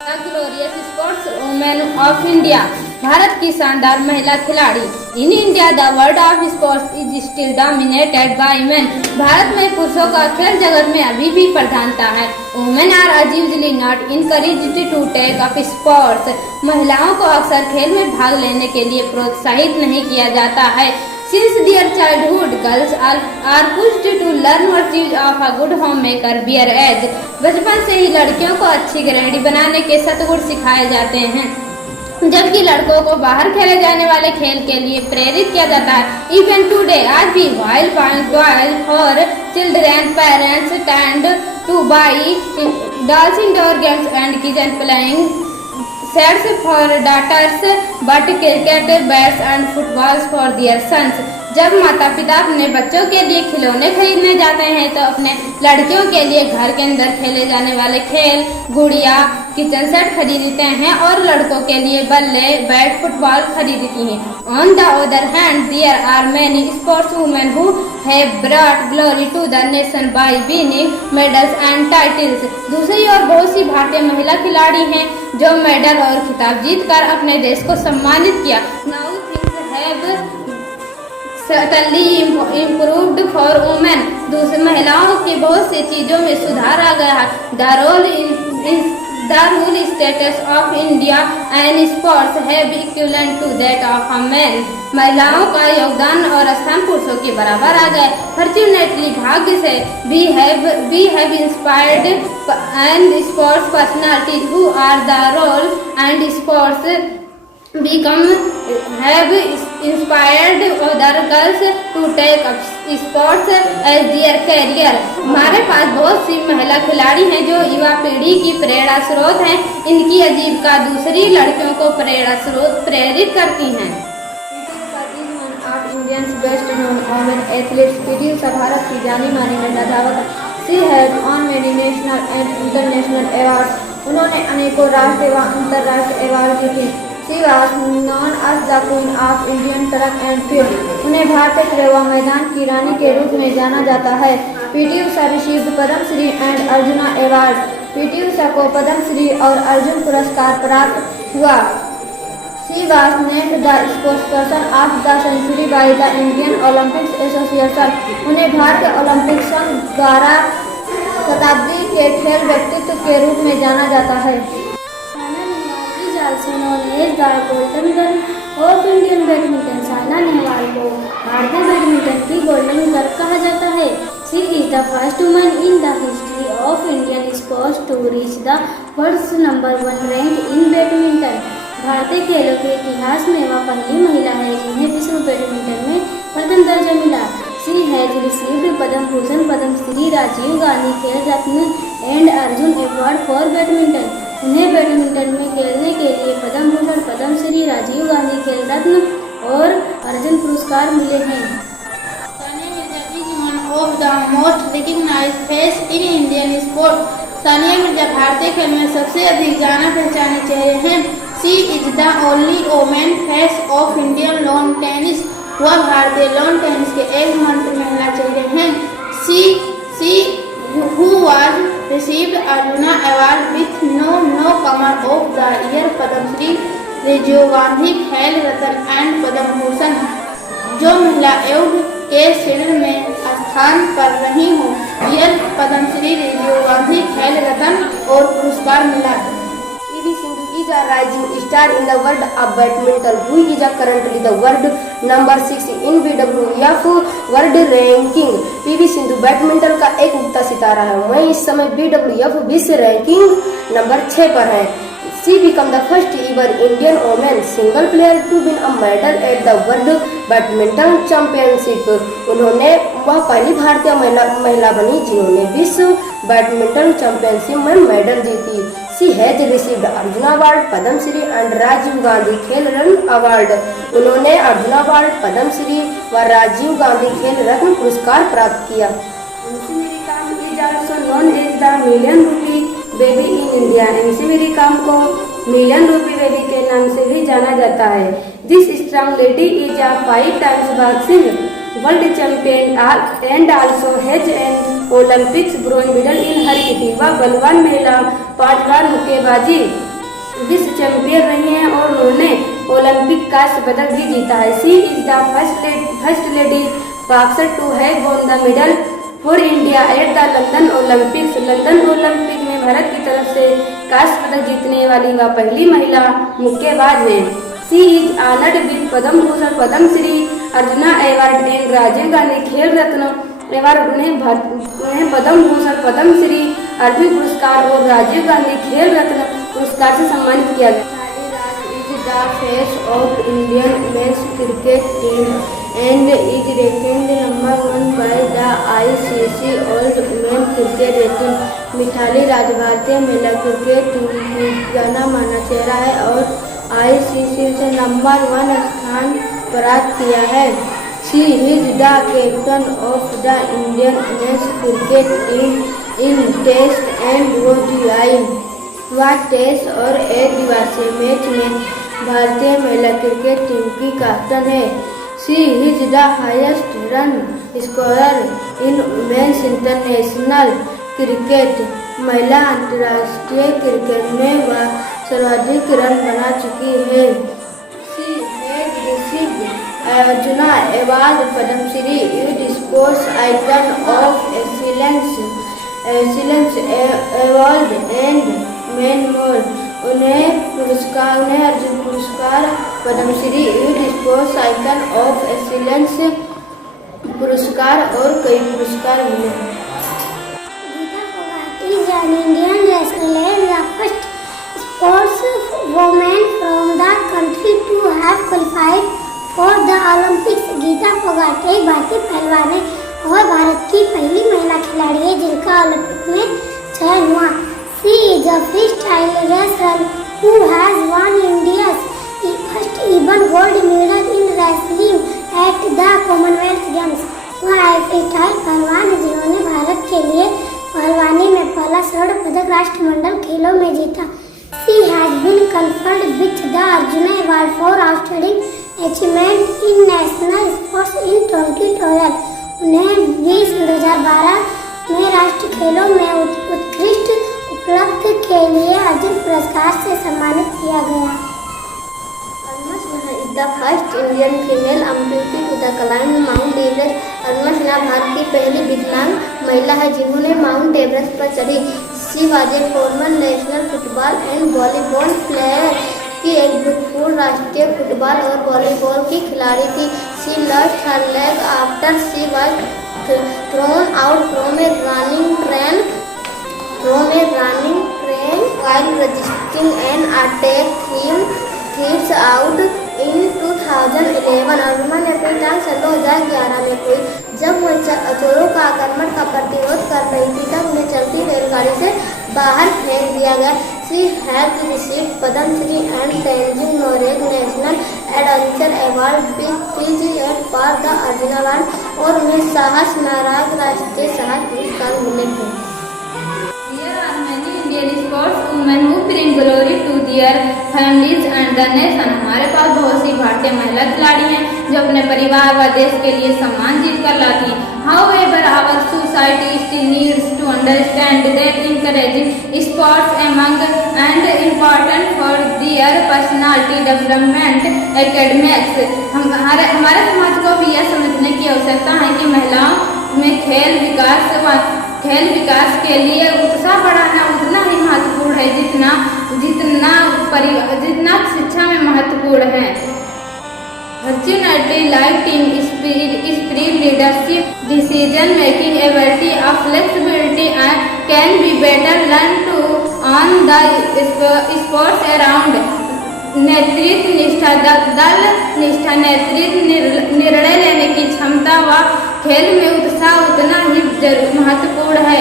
Glorious sports women of India, Bharat की शानदार महिला खिलाड़ी। In India the world of sports is still dominated by main. Bharat में पुरुषों का खेल जगत में अभी भी प्रधानता है। Women are usually not encouraged to take up sports. महिलाओं को अक्सर खेल में भाग लेने के लिए प्रोत्साहित नहीं किया जाता है। Since their childhood, girls are pushed to learn virtues of a good homemaker bare age. बचपन से ही लड़कियों को अच्छी गृहिणी बनाने के सद्गुण सिखाए जाते हैं, जबकि लड़कों को बाहर खेले जाने वाले खेल के लिए प्रेरित किया जाता है। Even today, आज भी while for children, parents tend to buy dolls, indoor games and kitchen playing sets for daughters, but cricket, bats and footballs for their sons. जब माता पिता अपने बच्चों के लिए खिलौने खरीदने जाते हैं तो अपने लड़कियों के लिए घर के अंदर खेले जाने वाले खेल, गुड़िया, किचन सेट खरीदते हैं और लड़कों के लिए बल्ले, बैट, फुटबॉल खरीदती हैं। On the other hand, there are many sportswomen who have brought glory to the nation by winning medals and titles. दूसरी ओर बहुत सी भारतीय महिला खिलाड़ी हैं जो मेडल और खिताब जीतकर अपने देश को सम्मानित किया। Now things have certainly improved for women. दूसरी महिलाओं की बहुत सी चीजों में सुधार आ गया है। The rule status of India and sports have equivalent to that of a man. महिलाओं का योगदान और स्थान पुरुषों के बराबर आ गए। Fortunately, भाग्य से we have inspired and sports personalities who are the role and sports have inspired other girls to take up sports as their career. हमारे पास बहुत सी महिला खिलाड़ी हैं जो युवा पीढ़ी की प्रेरणा स्रोत हैं। इनकी आजीविका दूसरी लड़कियों को प्रेरित करती हैं। Indians best known women athletes PT Usha Bharat की जानी मानी महिला धावक है। She has won many national and international awards. उन्होंने अनेकों राष्ट्रीय व अंतर्राष्ट्रीय अवार्ड जीते। She was known as the Queen of Indian Track and Field. उन्हें भारतीय क्रीड़ा मैदान की रानी के रूप में जाना जाता है। PT Usha received Padmashri and Arjuna award. PT Usha को पद्मश्री और अर्जुन पुरस्कार प्राप्त हुआ। She was named the spokesperson of the century by the Indian Olympic Association. उन्हें भारतीय ओलंपिक संघ द्वारा शताब्दी के खेल व्यक्तित्व के रूप में जाना जाता है। Also known as the Golden Girl of Indian Badminton. Saina Nehwal को भारतीय बैडमिंटन की गोल्डन गर्ल कहा जाता है। She is the first woman in the history of Indian sports to reach the world's #1 rank in badminton. भारतीय खेलों के इतिहास में वह पहली महिला है जिन्हें विश्व बैडमिंटन में प्रथम दर्जा मिला। She has received Padma Bhushan, Padmashri, Rajiv Gandhi Khel Ratna and Arjun award for badminton. उन्हें बैडमिंटन में खेलने के लिए पद्म भूषण, पद्मश्री, राजीव गांधी खेल रत्न और अर्जुन पुरस्कार मिले हैं। Sania Mirza is one of the most recognized face in Indian sport. Sania Mirza भारतीय खेल में सबसे अधिक जाना पहचाने चेहरे हैं। She is the only woman face of Indian lawn tennis. वह भारतीय लॉन टेनिस के एकमात्र महिला चेहरे हैं। She who was received Arjuna Award with newcomer of the year Padmashri, Rajiv Gandhi Khel Ratna and Padma Bhushan. जो महिला योग के क्षेत्र में स्थान पर रही हो, यह पद्मश्री, राजीव गांधी खेल रत्न और पुरस्कार मिला। PV Sindhu is a rising star in the world of badminton, who is currently the world number 6 in BWF world ranking. PV Sindhu badminton का एक उगता सितारा है। वह इस समय BWF विश्व रैंकिंग नंबर 6 पर है। She became the first ever Indian woman single player to win a medal at the World Badminton Championship. वह पहली भारतीय महिला बनी जिन्होंने विश्व बैडमिंटन चैंपियनशिप में मेडल जीती। She has received Arjuna award, Padma Shri and Rajiv Gandhi Khel Ratna award. उन्होंने अर्जुना अवार्ड, पद्मश्री व राजीव गांधी खेल रत्न पुरस्कार प्राप्त किया। is also known as the million rupee baby in India. MC काम को मिलियन रूपी बेबी के नाम से भी जाना जाता है। This strong lady is a 5 times boxing world champion and also has an Olympics bronze medal in her. वह बलवान महिला 5 बार मुक्केबाजी विश्व चैंपियन रही हैं और उन्होंने ओलंपिक कांस्य पदक भी जीता है। She is the first lady boxer to have won the medal for India at the London Olympics. London Olympic में भारत की तरफ से कांस्य पदक जीतने वाली वह पहली महिला मुक्केबाज हैं। She is honoured with Padma Bhushan, Padma Shri, Arjuna award and Rajiv Gandhi Khel Ratna award. उन्हें पद्म भूषण, पद्म श्री, अर्जुन पुरस्कार और राजीव गांधी खेल रत्न पुरस्कार से सम्मानित किया गया। The face of Indian men's cricket team and is ranked number 1 by the ICC World Women Cricket Rating। Mithali Raj भारतीय महिला क्रिकेट टीम की जाना माना चेहरा है और ICC से नंबर 1 स्थान प्राप्त किया है। She is the captain of the Indian men's cricket team in Test and ODI। वह टेस्ट और एक दिवसीय मैच में भारतीय महिला क्रिकेट टीम की कैप्टन है। She is the highest run scorer in women's international cricket. महिला अंतर्राष्ट्रीय क्रिकेट में वह सर्वाधिक रन बना चुकी है। She has received Arjuna award, Padmashri, youth sports icon of excellence award and many more. उन्हें अर्जुन पुरस्कार, Padmashri, youth sports icon of excellence पुरस्कार और कई पुरस्कार मिले। Geeta Phogat is an Indian wrestler and the first sportswoman from the country to have qualified for the Olympics। Geeta Phogat एक भारतीय पहलवान है और भारत की पहली महिला खिलाड़ी है जिनका ओलंपिक में चयन हुआ। She is a freestyle wrestler who has won India's first even gold medal in wrestling at the Commonwealth Games। वह एक freestyle पहलवान है जिन्होंने भारत के लिए पहलवानी में पहला स्वर्ण पदक राष्ट्रमंडल खेलों में जीता। She has been conferred with the Arjuna Award for outstanding achievement in national sports in 2012। उन्हें 2012 में राष्ट्रीय खेलों में उत्कृष्ट उपलब्धि के लिए अर्जुन पुरस्कार से सम्मानित किया गया। Aruna Sinha is the first Indian female amputee to the climb Mount Everest। Aruna Sinha Bharat की पहली विकलांग महिला है जिन्होंने माउंट एवरेस्ट पर चढ़ी। She was a farmer national football and volleyball player की एक भूतपूर्व राष्ट्रीय फुटबॉल और वॉलीबॉल की खिलाड़ी थी। She lost her leg after she was thrown out from A running train while resisting an attack thieves out in 2011। Aruna ने अपनी टांग सन 2011 में खोई जब वह चोरों का आक्रमण का प्रतिरोध कर रही थी तब उन्हें चलती रेलगाड़ी से बाहर फेंक दिया गया। She has received Padma Shri and Tenzing Norgay national adventure award with PGA for the Arjun award और उन्हें साहस नाराज राष्ट्रीय साहस पुरस्कार मिले हैं। There are many Indian sportswomen who bring glory to their families and the nation। हमारे पास बहुत सी भारतीय महिला खिलाड़ी हैं जो अपने परिवार व देश के लिए सम्मान जीत कर लाती हैं। However, our society still needs to understand that encouraging sports among and important for their personality development academics। हमारे समाज को भी यह समझने की आवश्यकता है कि महिलाओं में खेल विकास के लिए उत्साह बढ़ाना उतना ही महत्वपूर्ण है जितना शिक्षा में महत्वपूर्ण है। Personality like team spirit, leadership, decision making ability, flexibility can be better learned on the sports around। नेतृत्व निष्ठा, दल निष्ठा, नेतृत्व, निर्णय लेने की क्षमता व खेल में उत्साह उतना ही महत्वपूर्ण है।